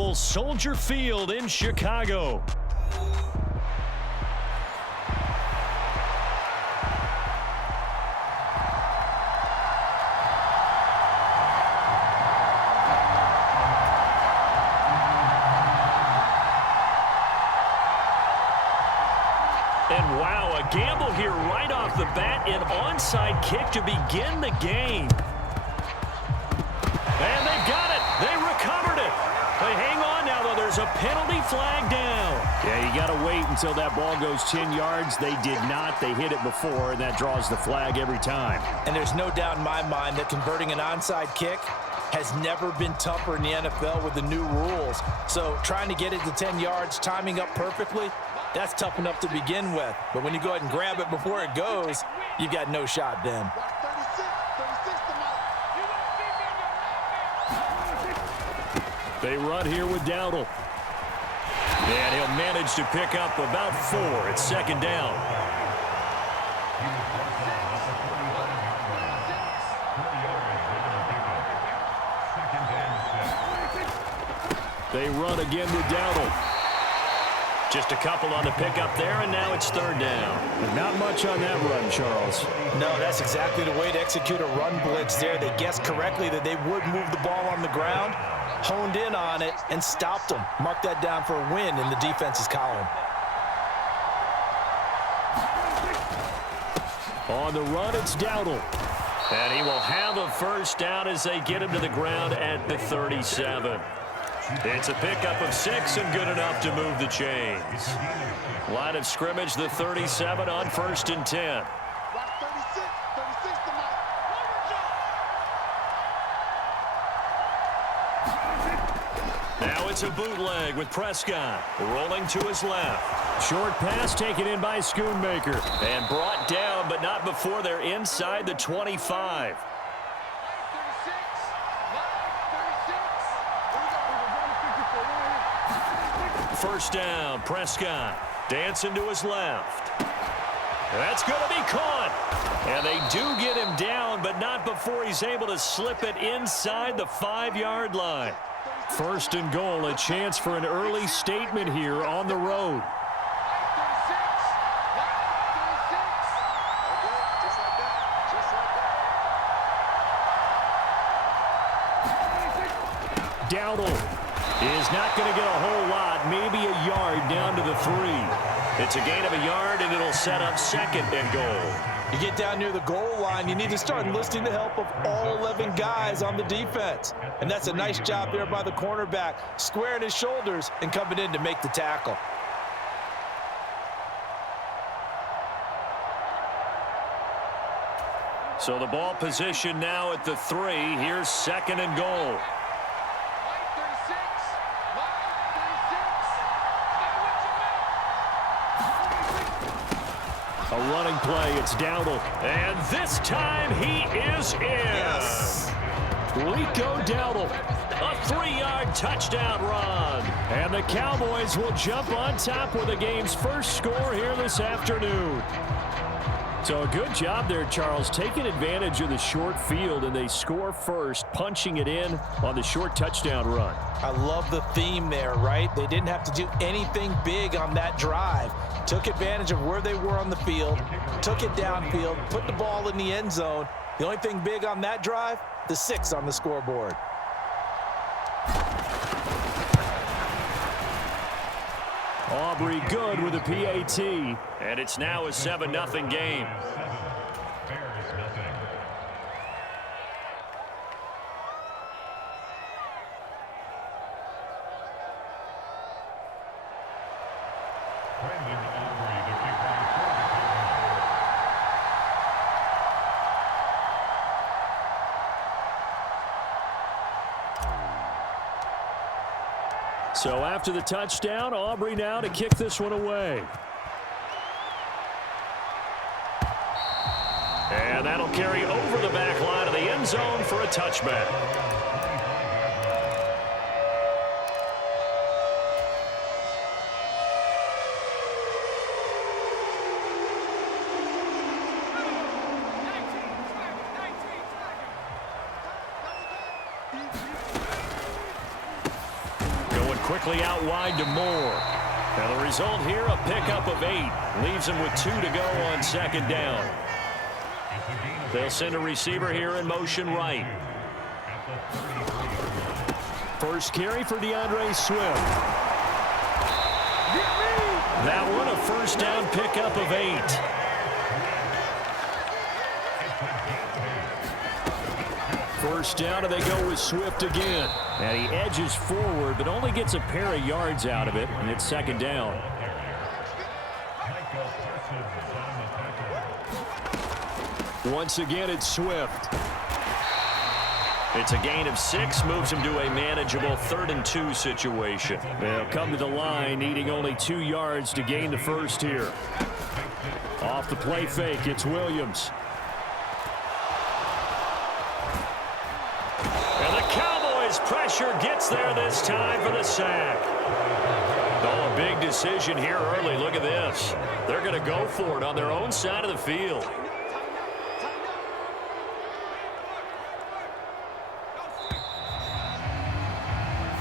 incredible Soldier Field in Chicago. And wow, a gamble here right off the bat, an onside kick to begin the game. And they've got it. They recovered it. They hang on now, though. There's a penalty flag down. Yeah, you got to wait until that ball goes 10 yards. They did not. They hit it before, and that draws the flag every time. And there's no doubt in my mind that converting an onside kick has never been tougher in the NFL with the new rules. So trying to get it to 10 yards, timing up perfectly, that's tough enough to begin with. But when you go ahead and grab it before it goes, you've got no shot then. They run here with Dowdle. And he'll manage to pick up about 4. It's second down. They run again with Dowdle. Just a couple on the pickup there, and now it's third down. Not much on that run, Charles. No, that's exactly the way to execute a run blitz there. They guessed correctly that they would move the ball on the ground, honed in on it, and stopped them. Mark that down for a win in the defense's column. On the run, it's Dowdle. And he will have a first down as they get him to the ground at the 37. It's a pickup of 6 and good enough to move the chains. Line of scrimmage, the 37 on 1st and 10. Now it's a bootleg with Prescott rolling to his left. Short pass taken in by Schoonmaker and brought down, but not before they're inside the 25. First down, Prescott dancing to his left. That's going to be caught. And they do get him down, but not before he's able to slip it inside the 5-yard line. First and goal, a chance for an early statement here on the road. Dowdle is not going to get a whole lot, maybe a yard down to the 3. It's a gain of a yard, and it'll set up second and goal. You get down near the goal line, you need to start enlisting the help of all 11 guys on the defense. And that's a nice job there by the cornerback, squaring his shoulders and coming in to make the tackle. So the ball position now at the 3. Here's second and goal. A running play, it's Dowdle. And this time he is in. Yes. Rico Dowdle, a 3-yard touchdown run. And the Cowboys will jump on top with the game's first score here this afternoon. So a good job there, Charles, taking advantage of the short field, and they score first, punching it in on the short touchdown run. I love the theme there, right? They didn't have to do anything big on that drive. Took advantage of where they were on the field, took it downfield, put the ball in the end zone. The only thing big on that drive, the 6 on the scoreboard. Aubrey good with a PAT, and it's now a 7-0 game. So after the touchdown, Aubrey now to kick this one away. And that'll carry over the back line of the end zone for a touchback. quickly out wide to Moore. Now the result here, a pickup of 8. Leaves him with 2 to go on second down. They'll send a receiver here in motion right. First carry for DeAndre Swift. That one a first down pickup of 8. First down, and they go with Swift again. And he edges forward, but only gets a pair of yards out of it, and it's second down. Once again, it's Swift. It's a gain of 6, moves him to a manageable 3rd and 2 situation. They'll come to the line, needing only 2 yards to gain the first here. Off the play fake, it's Williams. And the Cowboys' pressure gets there this time for the sack. Oh, a big decision here early. Look at this. They're going to go for it on their own side of the field.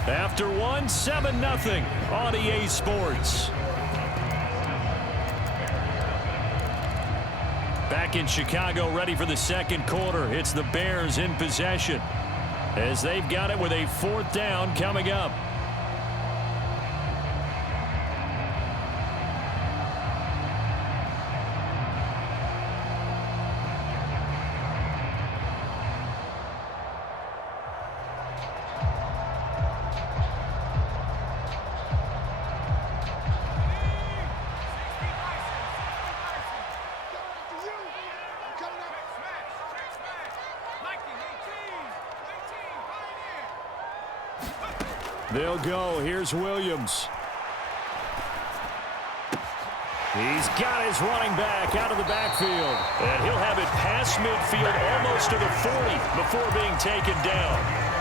After 1, 7-0 on EA Sports. Back in Chicago, ready for the second quarter. It's the Bears in possession as they've got it with a 4th down coming up. They'll go. Here's Williams. He's got his running back out of the backfield. And he'll have it past midfield almost to the 40 before being taken down.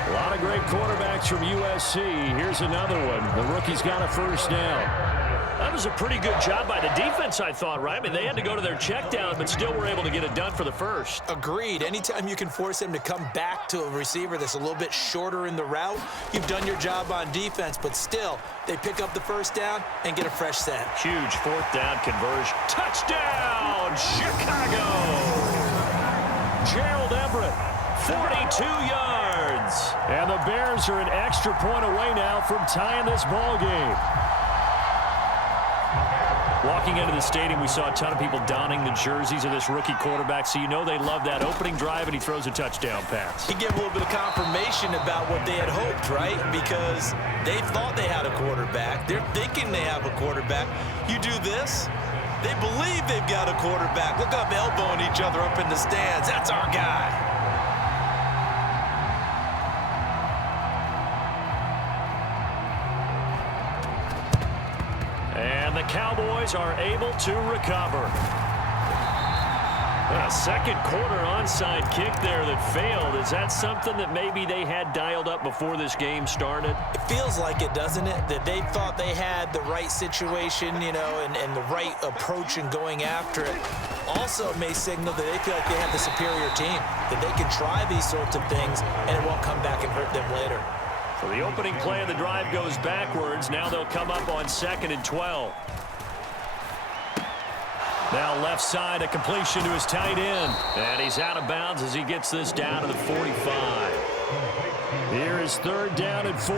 A lot of great quarterbacks from USC. Here's another one. The rookie's got a first down. That was a pretty good job by the defense, I thought, right? I mean, they had to go to their check down, but still were able to get it done for the first. Agreed. Anytime you can force him to come back to a receiver that's a little bit shorter in the route, you've done your job on defense, but still, they pick up the first down and get a fresh set. Huge 4th down conversion. Touchdown, Chicago! Gerald Everett, 42 yards. And the Bears are an extra point away now from tying this ball game. Walking into the stadium, we saw a ton of people donning the jerseys of this rookie quarterback, so you know they love that opening drive, and he throws a touchdown pass. He gave a little bit of confirmation about what they had hoped, right? Because they thought they had a quarterback. They're thinking they have a quarterback. You do this, they believe they've got a quarterback. Look up, elbowing each other up in the stands. That's our guy. And the Cowboys are able to recover. A second quarter onside kick there that failed. Is that something that maybe they had dialed up before this game started? It feels like it, doesn't it? That they thought they had the right situation, you know, and the right approach in going after it. Also, it may signal that they feel like they have the superior team, that they can try these sorts of things, and it won't come back and hurt them later. So the opening play of the drive goes backwards. Now they'll come up on 2nd and 12. Now left side, a completion to his tight end. And he's out of bounds as he gets this down to the 45. Here is 3rd down and 4.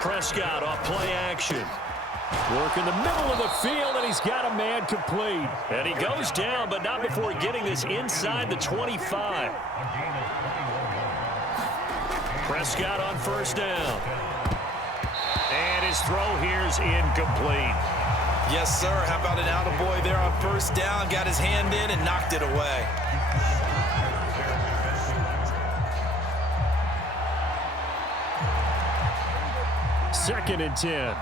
Prescott off play action. Work in the middle of the field, and he's got a man complete. And he goes down, but not before getting this inside the 25. Prescott on first down. And his throw here's incomplete. Yes, sir. How about an attaboy there on first down? Got his hand in and knocked it away. Second and 10.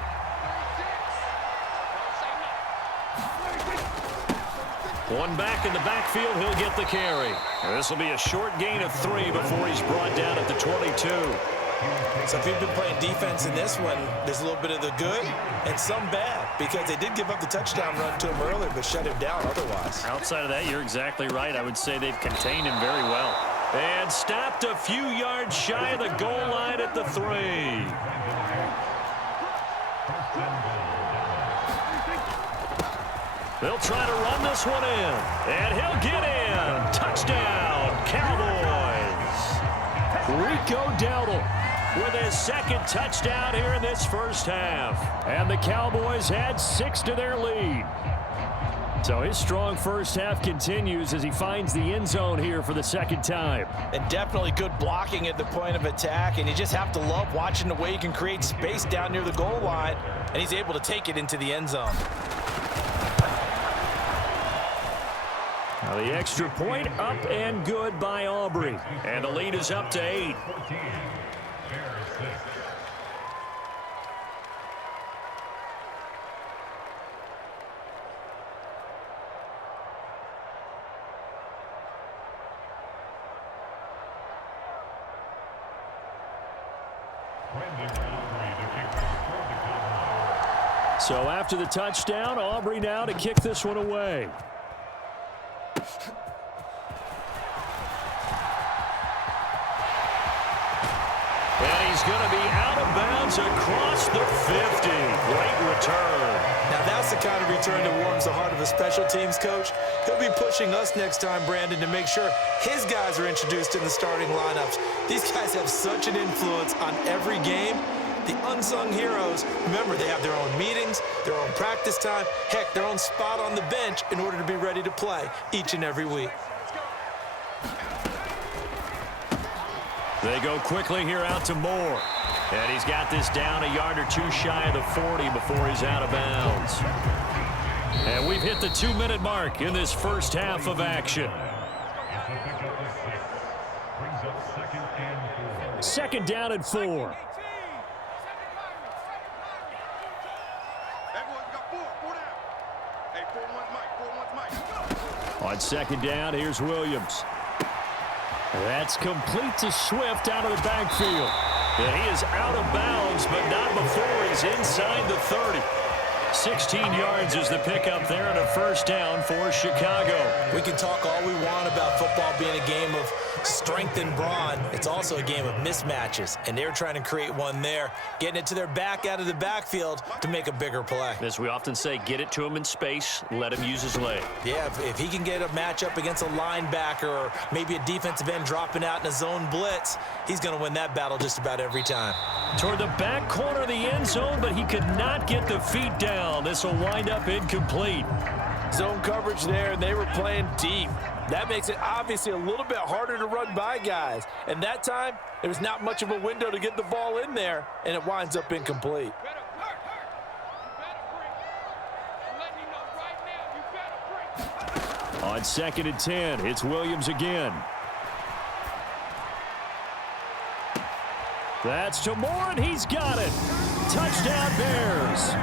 One back in the backfield, he'll get the carry. This will be a short gain of 3 before he's brought down at the 22. So if you've been playing defense in this one, there's a little bit of the good and some bad, because they did give up the touchdown run to him earlier, but shut him down otherwise. Outside of that, you're exactly right. I would say they've contained him very well. And stopped a few yards shy of the goal line at the 3. They'll try to run this one in. And he'll get in. Touchdown, Cowboys. Rico Dowdle with his second touchdown here in this first half. And the Cowboys add 6 to their lead. So his strong first half continues as he finds the end zone here for the second time. And definitely good blocking at the point of attack. And you just have to love watching the way he can create space down near the goal line. And he's able to take it into the end zone. Now the extra point up and good by Aubrey. And the lead is up to 8. So after the touchdown, Aubrey now to kick this one away. And he's going to be out of bounds across the 50. Great return. Now that's the kind of return that warms the heart of a special teams coach. He'll be pushing us next time, Brandon, to make sure his guys are introduced in the starting lineups. These guys have such an influence on every game. The unsung heroes, remember, they have their own meetings, their own practice time, heck, their own spot on the bench in order to be ready to play each and every week. They go quickly here out to Moore. And he's got this down a yard or 2 shy of the 40 before he's out of bounds. And we've hit the 2-minute mark in this first half of action. Second down and 4. On second down, here's Williams. That's complete to Swift out of the backfield. And he is out of bounds, but not before he's inside the 30. 16 yards is the pickup there and a first down for Chicago. We can talk all we want about football being a game of strength and brawn. It's also a game of mismatches, and they're trying to create one there, getting it to their back out of the backfield to make a bigger play. As we often say, get it to him in space, let him use his leg. Yeah, if he can get a matchup against a linebacker or maybe a defensive end dropping out in a zone blitz, he's going to win that battle just about every time. Toward the back corner of the end zone, but he could not get the feet down. This will wind up incomplete. Zone coverage there, and they were playing deep. That makes it obviously a little bit harder to run by guys. And that time, there was not much of a window to get the ball in there, and it winds up incomplete. On second and 10, it's Williams again. That's to Moore, and he's got it. Touchdown, Bears.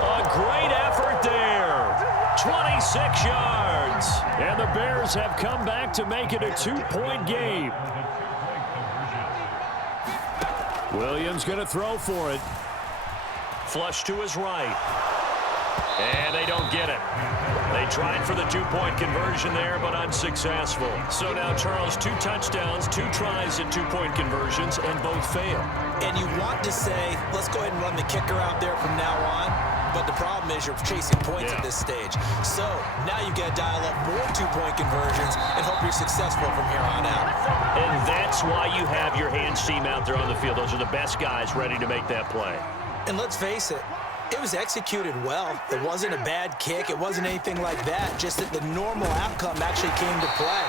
A great effort there. 26 yards. And the Bears have come back to make it a 2-point game. Williams going to throw for it. Flush to his right. And they don't get it. They tried for the 2-point conversion there, but unsuccessful. So now, Charles, 2 touchdowns, 2 tries at 2-point conversions, and both fail. And you want to say, let's go ahead and run the kicker out there from now on. But the problem is you're chasing points at this stage. So now you've got to dial up more 2-point conversions and hope you're successful from here on out. And that's why you have your hands team out there on the field. Those are the best guys ready to make that play. And let's face it, it was executed well. It wasn't a bad kick. It wasn't anything like that. Just that the normal outcome actually came to play.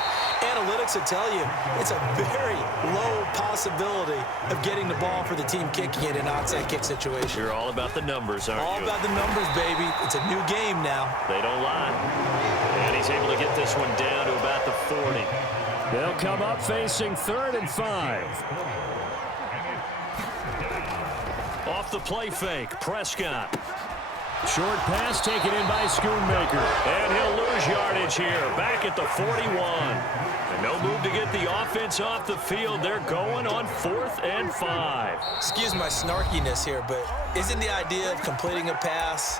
Analytics will tell you it's a very low possibility of getting the ball for the team kicking it in an onside kick situation. You're all about the numbers, aren't you? All about the numbers, baby. It's a new game now. They don't lie. And he's able to get this one down to about the 40. They'll come up facing 3rd and 5. Off the play fake, Prescott. Short pass taken in by Schoonmaker. And he'll lose yardage here, back at the 41. And no move to get the offense off the field. They're going on 4th and 5. Excuse my snarkiness here, but isn't the idea of completing a pass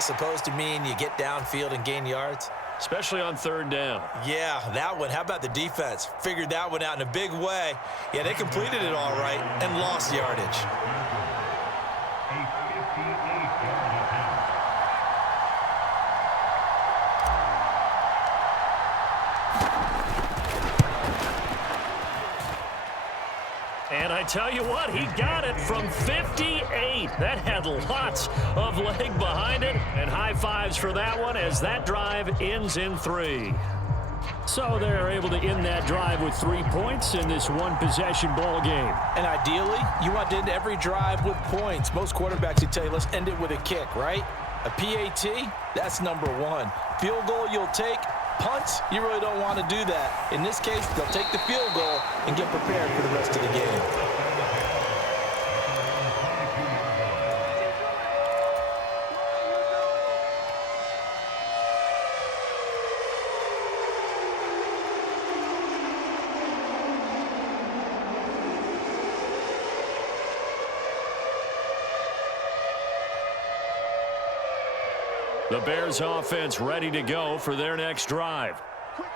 supposed to mean you get downfield and gain yards? especially on third down. Yeah, that one. How about the defense? Figured that one out in a big way. Yeah, they completed it all right and lost yardage. And I tell you what, he got it from 58. That had lots of leg behind it. And high fives for that one as that drive ends in 3. So they're able to end that drive with 3 points in this one-possession ball game. And ideally, you want to end every drive with points. Most quarterbacks would tell you, let's end it with a kick, right? A PAT, that's number 1. Field goal you'll take. Punts, you really don't want to do that. In this case, they'll take the field goal and get prepared for the rest of the game. The Bears offense ready to go for their next drive.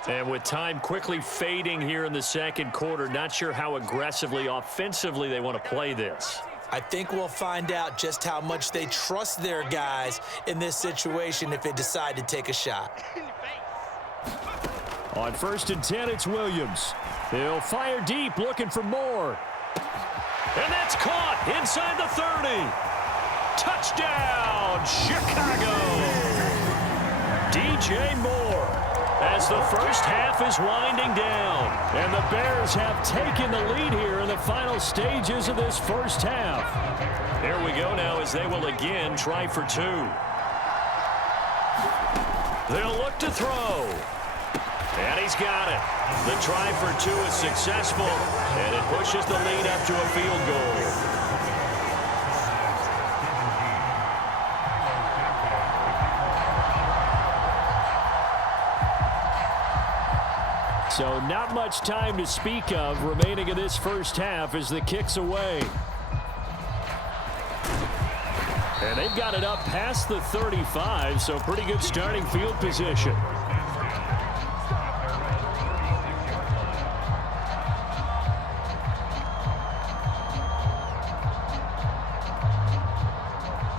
And with time quickly fading here in the second quarter, not sure how aggressively, offensively they want to play this. I think we'll find out just how much they trust their guys in this situation if they decide to take a shot. On 1st and 10, it's Williams. He'll fire deep, looking for more. And that's caught inside the 30. Touchdown, Chicago! DJ Moore, as the first half is winding down. And the Bears have taken the lead here in the final stages of this first half. Here we go now as they will again try for 2. They'll look to throw. And he's got it. The try for 2 is successful, and it pushes the lead up to a field goal. So not much time to speak of remaining in this first half as the kick's away. And they've got it up past the 35, so pretty good starting field position.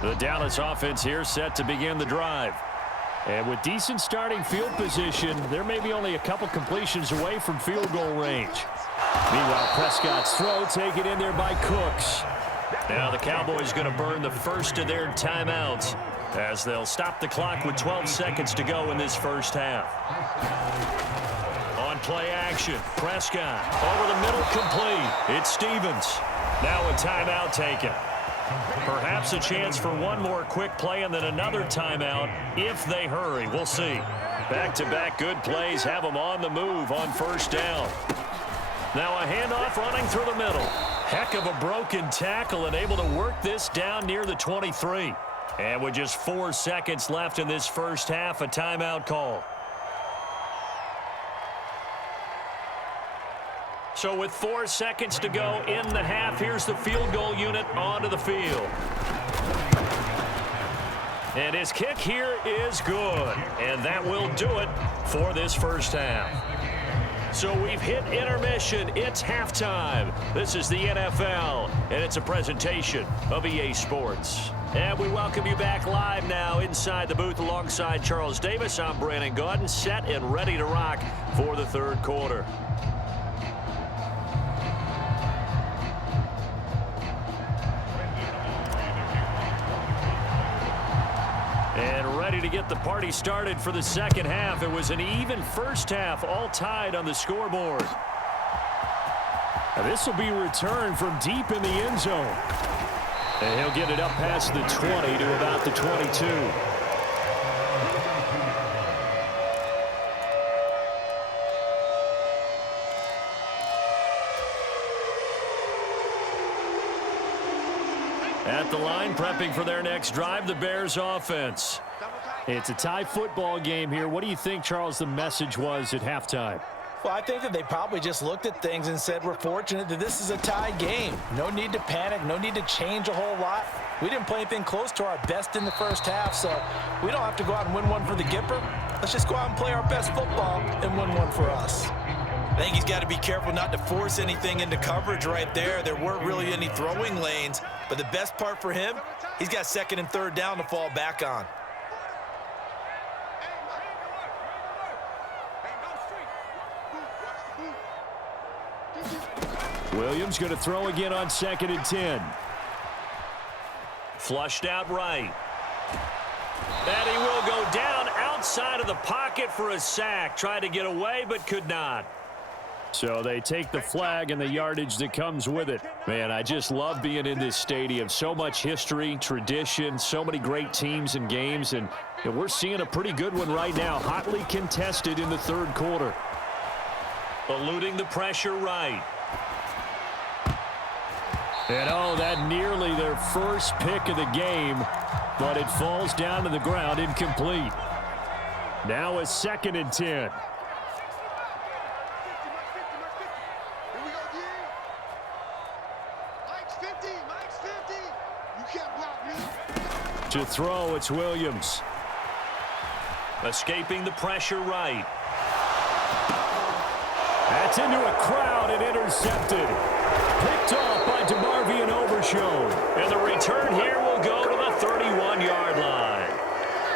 The Dallas offense here set to begin the drive. And with decent starting field position, they're maybe only a couple completions away from field goal range. Meanwhile, Prescott's throw taken in there by Cooks. Now the Cowboys going to burn the first of their timeouts as they'll stop the clock with 12 seconds to go in this first half. On play action, Prescott over the middle, complete. It's Stevens. Now a timeout taken. Perhaps a chance for one more quick play and then another timeout if they hurry. We'll see. Back-to-back good plays have them on the move on first down. Now a handoff running through the middle. Heck of a broken tackle and able to work this down near the 23. And with just 4 seconds left in this first half, a timeout call. So with 4 seconds to go in the half, here's the field goal unit onto the field. And his kick here is good. And that will do it for this first half. So we've hit intermission. It's halftime. This is the NFL, and it's a presentation of EA Sports. And we welcome you back live now inside the booth alongside Charles Davis. I'm Brandon Gaudin, set and ready to rock for the third quarter. And ready to get the party started for the second half. It was an even first half, all tied on the scoreboard. And this will be returned from deep in the end zone. And he'll get it up past the 20 to about the 22. At the line, prepping for their next drive, the Bears offense. It's a tie football game here. What do you think, Charles, the message was at halftime? Well, I think that they probably just looked at things and said, we're fortunate that this is a tie game. No need to panic, no need to change a whole lot. We didn't play anything close to our best in the first half, so we don't have to go out and win one for the Gipper. let's just go out and play our best football and win one for us. I think he's got to be careful not to force anything into coverage right there. There weren't really any throwing lanes, but the best part for him, he's got second and third down to fall back on. Williams going to throw again on 2nd and 10. Flushed out right. And he will go down outside of the pocket for a sack. Tried to get away, but could not. So they take the flag and the yardage that comes with it. Man, I just love being in this stadium. So much history, tradition, so many great teams and games. And we're seeing a pretty good one right now. Hotly contested in the third quarter. Eluding the pressure right. And that nearly their first pick of the game, but it falls down to the ground incomplete. Now a 2nd and 10. To throw, it's Williams. Escaping the pressure right. That's into a crowd and intercepted. Picked off by DeMarvion Overshown. And the return here will go to the 31-yard line.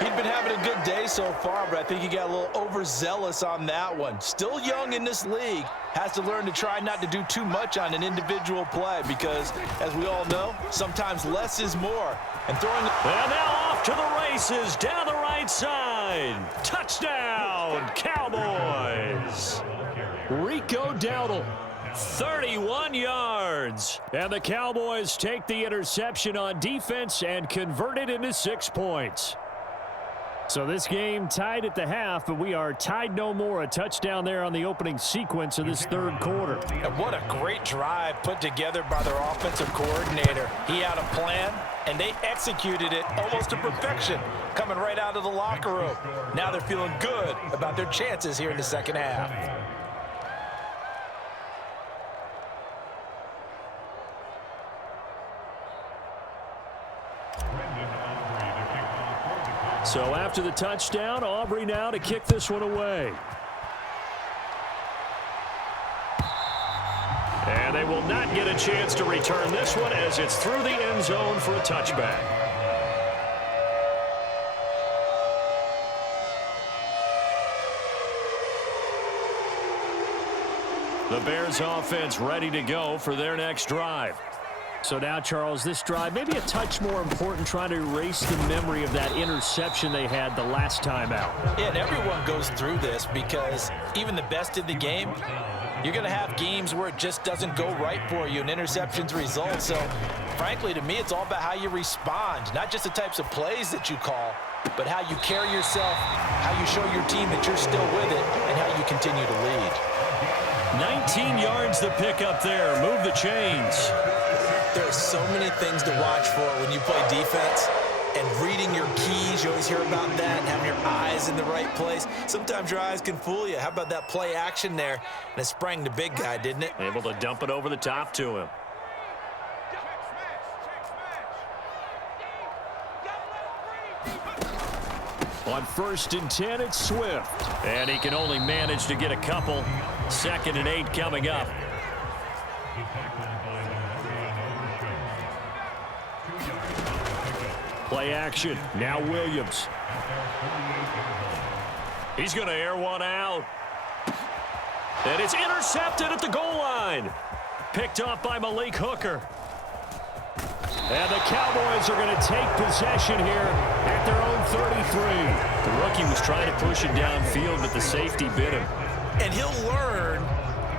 He'd been having a good day so far, but I think he got a little overzealous on that one. Still young in this league. Has to learn to try not to do too much on an individual play because, as we all know, sometimes less is more. And now off to the races down the right side. Touchdown, Cowboys. Rico Dowdle, 31 yards. And the Cowboys take the interception on defense and convert it into 6 points. So this game tied at the half, but we are tied no more. A touchdown there on the opening sequence of this third quarter. And what a great drive put together by their offensive coordinator. He had a plan, and they executed it almost to perfection, coming right out of the locker room. Now they're feeling good about their chances here in the second half. So after the touchdown, Aubrey now to kick this one away. And they will not get a chance to return this one as it's through the end zone for a touchback. The Bears offense ready to go for their next drive. So now, Charles, this drive maybe a touch more important, trying to erase the memory of that interception they had the last time out. Yeah, and everyone goes through this because even the best in the game, you're going to have games where it just doesn't go right for you and interceptions result. So, frankly, to me, it's all about how you respond, not just the types of plays that you call, but how you carry yourself, how you show your team that you're still with it, and how you continue to lead. 19 yards the pick up there. Move the chains. There are so many things to watch for when you play defense, and reading your keys, you always hear about that, having your eyes in the right place. Sometimes your eyes can fool you. How about that play action there? And it sprang the big guy, didn't it? Able to dump it over the top to him. On 1st and 10, it's Swift. And he can only manage to get a couple. 2nd and 8 coming up. Play action. Now Williams. He's going to air one out. And it's intercepted at the goal line. Picked off by Malik Hooker. And the Cowboys are going to take possession here at their own 33. The rookie was trying to push it downfield, but the safety bit him. And he'll learn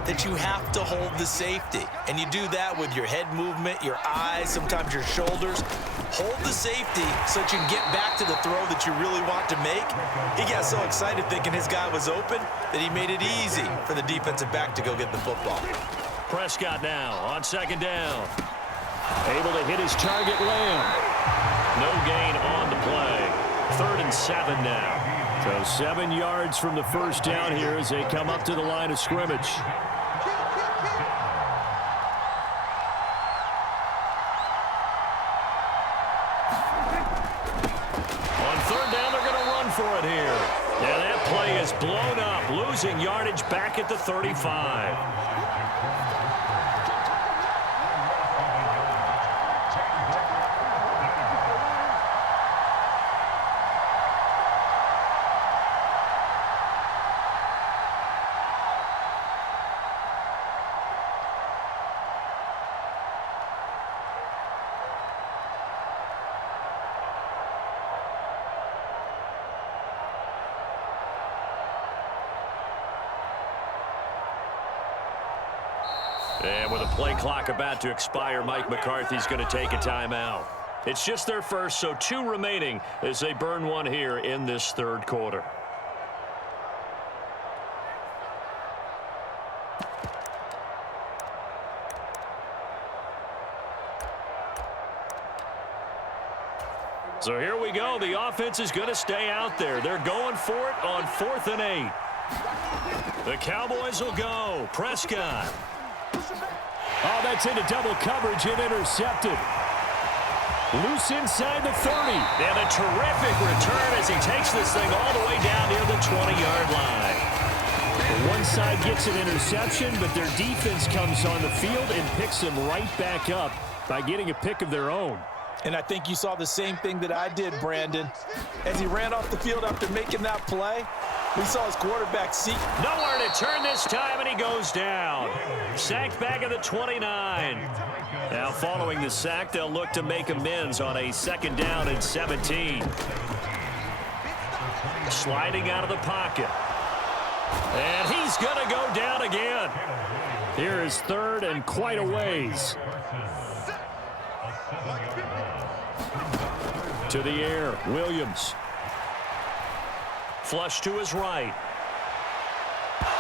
that you have to hold the safety. And you do that with your head movement, your eyes, sometimes your shoulders. Hold the safety so that you can get back to the throw that you really want to make. He got so excited thinking his guy was open that he made it easy for the defensive back to go get the football. Prescott now on 2nd down. Able to hit his target, Lamb. No gain on the play. 3rd and 7 now. So 7 yards from the first down here as they come up to the line of scrimmage. On 3rd down, they're going to run for it here. Yeah, that blown up, losing yardage back at the 35. And with a play clock about to expire, Mike McCarthy's going to take a timeout. It's just their first, so 2 remaining as they burn one here in this third quarter. So here we go. The offense is going to stay out there. They're going for it on 4th and 8. The Cowboys will go. Prescott. Oh, that's into double coverage and intercepted. Loose inside the 30. And a terrific return as he takes this thing all the way down near the 20-yard line. One side gets an interception, but their defense comes on the field and picks them right back up by getting a pick of their own. And I think you saw the same thing that I did, Brandon. As he ran off the field after making that play, we saw his quarterback seek. Nowhere to turn this time, and he goes down. Sacked back at the 29. Now following the sack, they'll look to make amends on a 2nd down and 17. Sliding out of the pocket. And he's going to go down again. Here is 3rd and quite a ways. To the air, Williams. Flush to his right.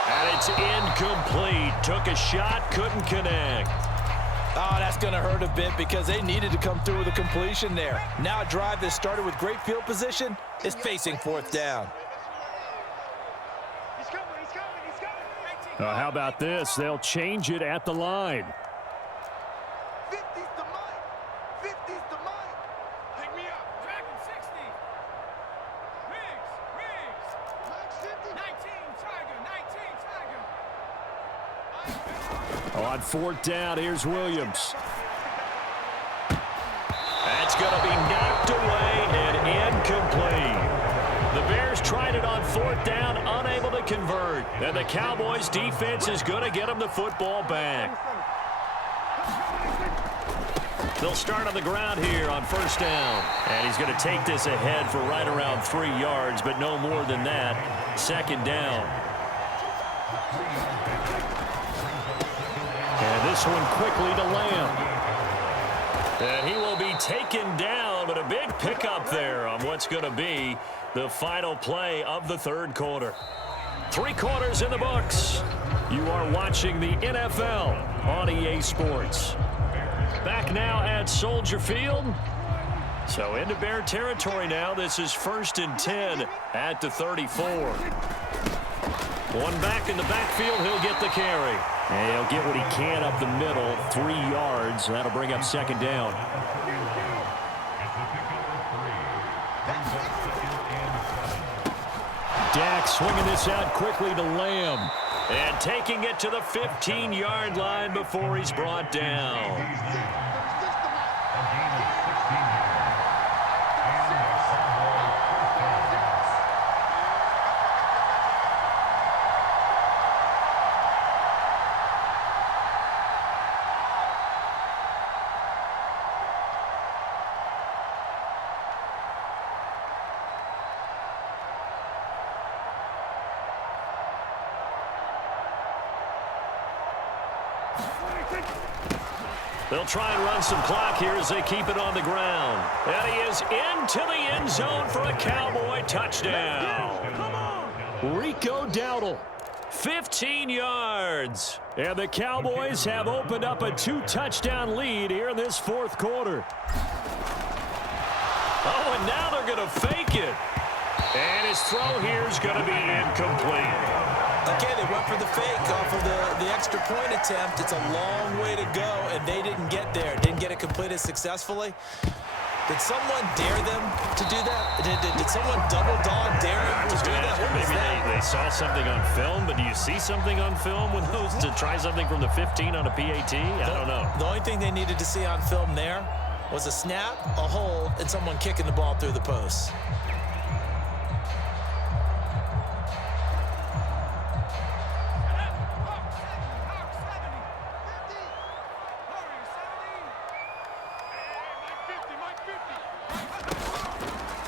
And it's incomplete. Took a shot, couldn't connect. Oh, that's going to hurt a bit because they needed to come through with a completion there. Now a drive that started with great field position is facing 4th down. How about this? They'll change it at the line. 50's the mine. 50's the mine. Pick me up. Dragon 60. Riggs. Max 50. 19 Tiger. On 4th down, here's Williams. That's going to be knocked away and incomplete. The Bears tried it on 4th down, unable to convert. And the Cowboys defense is going to get them the football back. They'll start on the ground here on 1st down. And he's going to take this ahead for right around 3 yards, but no more than that. 2nd down. And this one quickly to Lamb. And he will be taken down, but a big pickup there on what's going to be the final play of the 3rd quarter. 3 quarters in the books. You are watching the NFL on EA Sports. Back now at Soldier Field. So into Bear territory now. This is 1st and 10 at the 34. One back in the backfield. He'll get the carry. And he'll get what he can up the middle. 3 yards. That'll bring up 2nd down. Dak swinging this out quickly to Lamb. And taking it to the 15-yard line before he's brought down. They'll try and run some clock here as they keep it on the ground. And he is into the end zone for a Cowboy touchdown. Rico Dowdle. 15 yards. And the Cowboys have opened up a 2-touchdown lead here in this 4th quarter. Oh, and now they're going to fake it. And his throw here is going to be incomplete. Okay, they went for the fake off of the extra point attempt. It's a long way to go, and they didn't get there. Didn't get it completed successfully. Did someone dare them to do that? Did someone double dog dare them to do that? What was Maybe that? they saw something on film, but do you see something on film with those to try something from the 15 on a PAT? I don't know. The only thing they needed to see on film there was a snap, a hold, and someone kicking the ball through the post.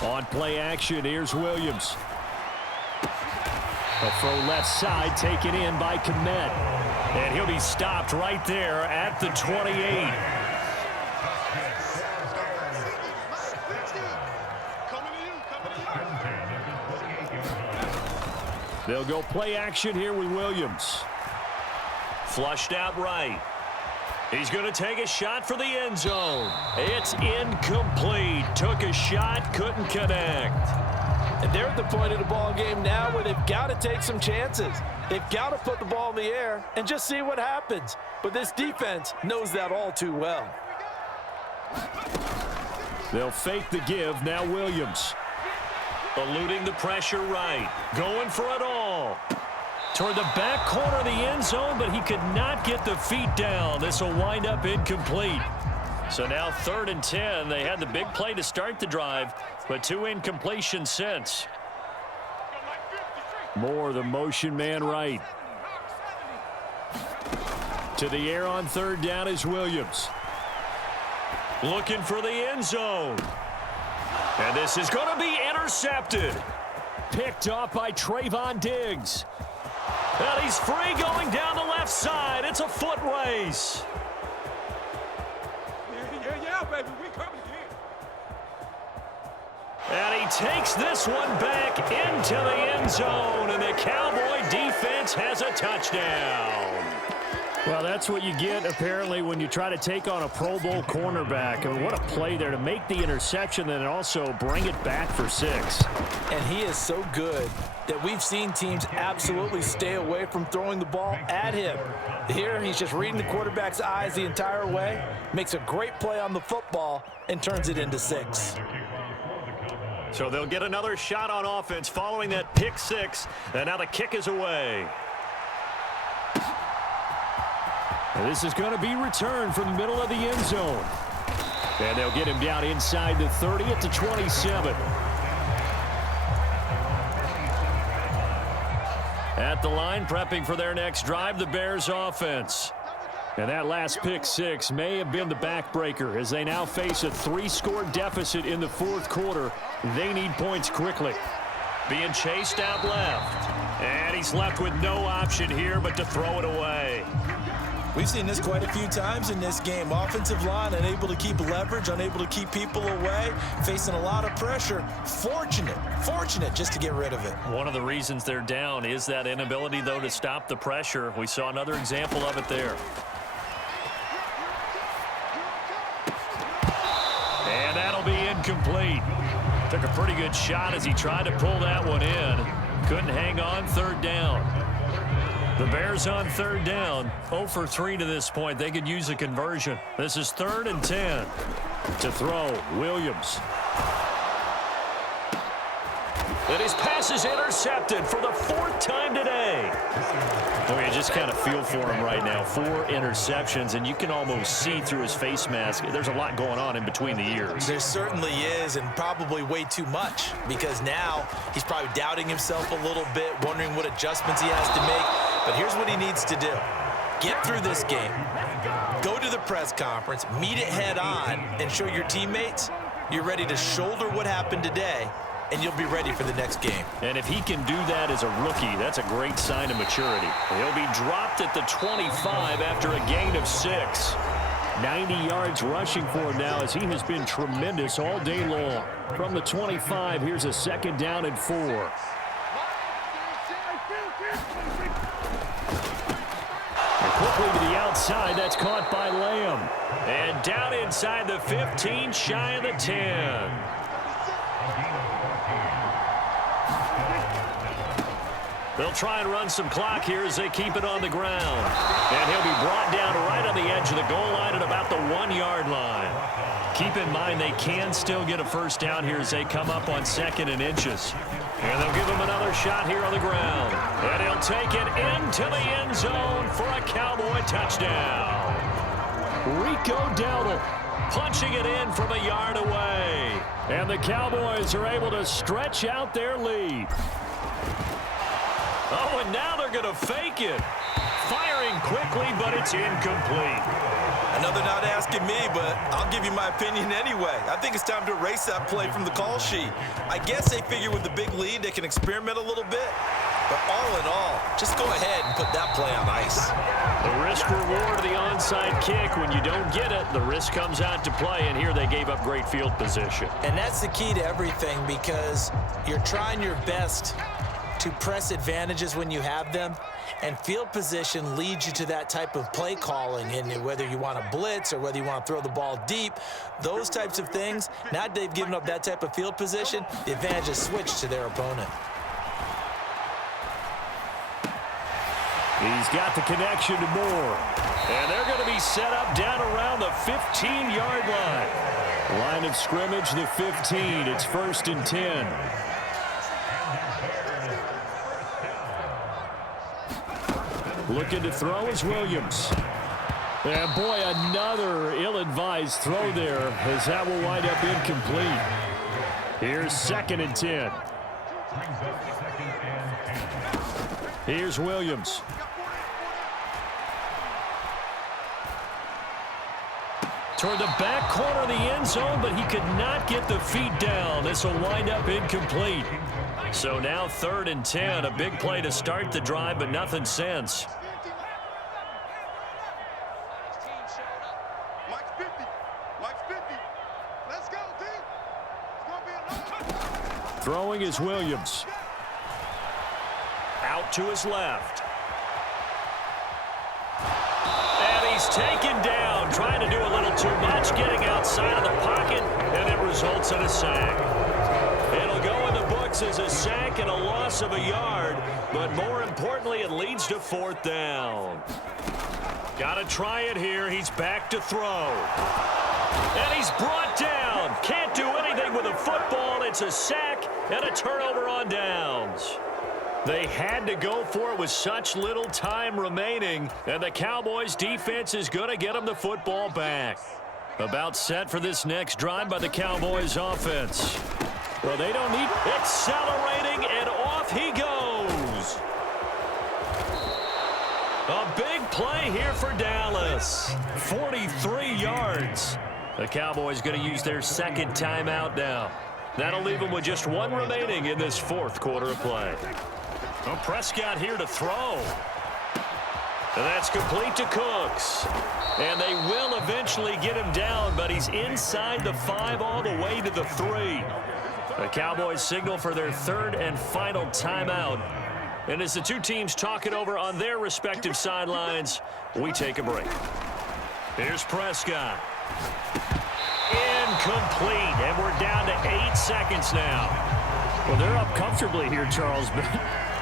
On play action, here's Williams. A throw left side taken in by Komet. And he'll be stopped right there at the 28. They'll go play action here with Williams. Flushed out right. He's going to take a shot for the end zone. It's incomplete. Took a shot, couldn't connect. And they're at the point of the ball game now where they've got to take some chances. They've got to put the ball in the air and just see what happens. But this defense knows that all too well. They'll fake the give. Now Williams. Eluding the pressure right. Going for it all. Toward the back corner of the end zone, but he could not get the feet down. This will wind up incomplete. So now 3rd and 10. They had the big play to start the drive, but 2 incompletions since. Moore, the motion man right. To the air on 3rd down is Williams. Looking for the end zone. And this is going to be intercepted. Picked off by Trayvon Diggs. And he's free going down the left side. It's a foot race. Yeah, baby, we coming again. And he takes this one back into the end zone. And the Cowboy defense has a touchdown. Well, that's what you get, apparently, when you try to take on a Pro Bowl cornerback. I mean, what a play there to make the interception and also bring it back for 6. And he is so good that we've seen teams absolutely stay away from throwing the ball at him. Here, he's just reading the quarterback's eyes the entire way, makes a great play on the football, and turns it into 6. So they'll get another shot on offense following that pick 6, and now the kick is away. And this is going to be returned from the middle of the end zone. And they'll get him down inside the 30 at the 27. At the line, prepping for their next drive, the Bears offense. And that last pick 6 may have been the backbreaker as they now face a 3-score deficit in the 4th quarter. They need points quickly. Being chased out left. And he's left with no option here but to throw it away. We've seen this quite a few times in this game. Offensive line unable to keep leverage, unable to keep people away, facing a lot of pressure. Fortunate just to get rid of it. One of the reasons they're down is that inability, though, to stop the pressure. We saw another example of it there. And that'll be incomplete. Took a pretty good shot as he tried to pull that one in. Couldn't hang on 3rd down. The Bears on 3rd down, 0 for 3 to this point. They could use a conversion. This is 3rd and 10. To throw, Williams. And his pass is intercepted for the 4th time today. I mean, you just kind of feel for him right now. 4 interceptions, and you can almost see through his face mask. There's a lot going on in between the ears. There certainly is, and probably way too much, because now he's probably doubting himself a little bit, wondering what adjustments he has to make. But here's what he needs to do. Get through this game. Go to the press conference, meet it head on, and show your teammates you're ready to shoulder what happened today, and you'll be ready for the next game. And if he can do that as a rookie, that's a great sign of maturity. He'll be dropped at the 25 after a gain of 6. 90 yards rushing for him now as he has been tremendous all day long. From the 25, here's a 2nd down and 4. Quickly to the outside. That's caught by Lamb. And down inside the 15, shy of the 10. They'll try and run some clock here as they keep it on the ground. And he'll be brought down right on the edge of the goal line at about the 1-yard line. Keep in mind they can still get a first down here as they come up on 2nd and inches. And they'll give him another shot here on the ground. And he'll take it into the end zone for a Cowboy touchdown. Rico Dowdle punching it in from a yard away. And the Cowboys are able to stretch out their lead. Oh, and now they're going to fake it. Firing quickly, but it's incomplete. Another not asking me, but I'll give you my opinion anyway. I think it's time to erase that play from the call sheet. I guess they figure with the big lead they can experiment a little bit. But all in all, just go ahead and put that play on ice. The risk-reward of the onside kick. When you don't get it, the risk comes out to play, and here they gave up great field position. And that's the key to everything, because you're trying your best to press advantages when you have them, and field position leads you to that type of play calling. And whether you want to blitz or whether you want to throw the ball deep, those types of things, now that they've given up that type of field position, the advantage is switched to their opponent. He's got the connection to Moore. And they're going to be set up down around the 15-yard line. Line of scrimmage, the 15. It's 1st and 10. Looking to throw is Williams. And boy, another ill-advised throw there, as that will wind up incomplete. Here's 2nd and 10. Here's Williams. Toward the back corner of the end zone, but he could not get the feet down. This will wind up incomplete. So now 3rd and 10. A big play to start the drive, but nothing since. Throwing is Williams. Out to his left. And he's taken down, trying to do a little too much, getting outside of the pocket, and it results in a sack. It'll go in the books as a sack and a loss of a yard, but more importantly, it leads to 4th down. Got to try it here. He's back to throw. And he's brought down. Can't do anything with a football. It's a sack and a turnover on downs. They had to go for it with such little time remaining, and the Cowboys defense is going to get them the football back. About set for this next drive by the Cowboys offense. Well, they don't need accelerating, and off he goes. A big play here for Dallas. 43 yards. The Cowboys going to use their 2nd timeout now. That'll leave them with just 1 remaining in this 4th quarter of play. Well, Prescott here to throw. And that's complete to Cooks. And they will eventually get him down, but he's inside the 5 all the way to the 3. The Cowboys signal for their 3rd and final timeout. And as the two teams talk it over on their respective sidelines, we take a break. Here's Prescott. Incomplete, and we're down to 8 seconds now. Well, they're up comfortably here, Charles, but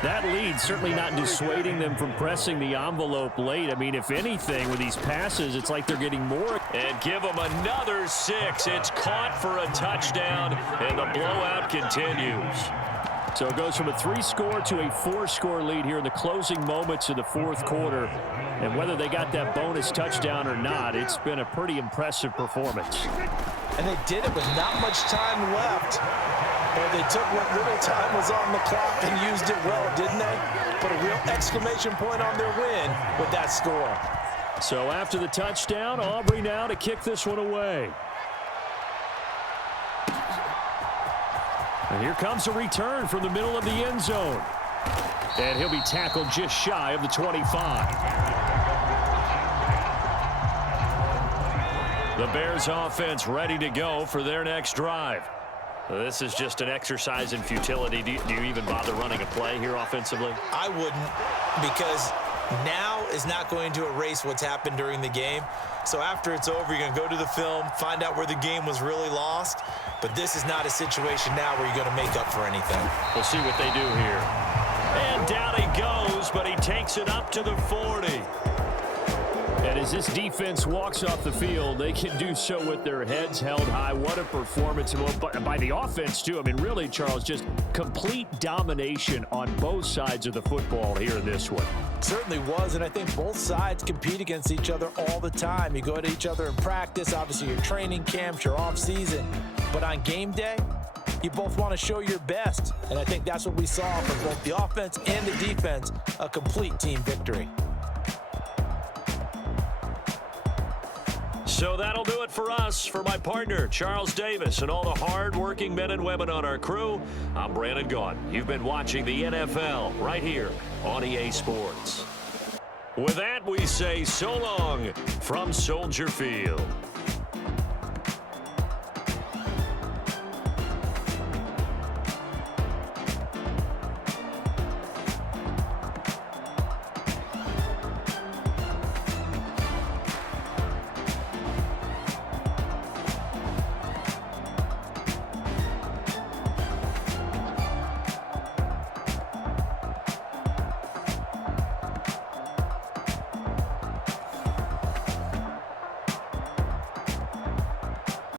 that lead certainly not dissuading them from pressing the envelope late. I mean, if anything, with these passes, it's like they're getting more. And give them another 6. It's caught for a touchdown, and the blowout continues. So it goes from a 3-score to a 4-score lead here in the closing moments of the 4th quarter. And whether they got that bonus touchdown or not, it's been a pretty impressive performance. And they did it with not much time left. Or they took what little time was on the clock and used it well, didn't they? Put a real exclamation point on their win with that score. So after the touchdown, Aubrey now to kick this one away. And here comes a return from the middle of the end zone. And he'll be tackled just shy of the 25. The Bears offense ready to go for their next drive. This is just an exercise in futility. Do you even bother running a play here offensively? I wouldn't, because now is not going to erase what's happened during the game. So after it's over, you're going to go to the film, find out where the game was really lost. But this is not a situation now where you're going to make up for anything. We'll see what they do here. And down he goes, but he takes it up to the 40. And as this defense walks off the field, they can do so with their heads held high. What a performance by the offense, too. I mean, really, Charles, just complete domination on both sides of the football here in this one. Certainly was, and I think both sides compete against each other all the time. You go at each other in practice, obviously your training camps, your off-season. But on game day, you both want to show your best. And I think that's what we saw from both the offense and the defense, a complete team victory. So that'll do it for us. For my partner, Charles Davis, and all the hard-working men and women on our crew, I'm Brandon Gaudin. You've been watching the NFL right here on EA Sports. With that, we say so long from Soldier Field.